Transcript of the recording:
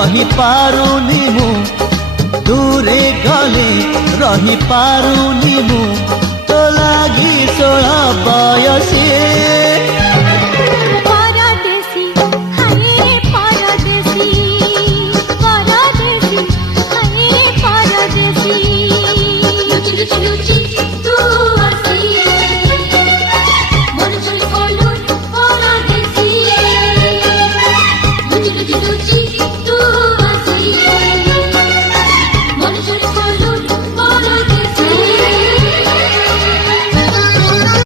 रही पारुनी मु दूरे गले रही पारुनी मु तो लागी सोला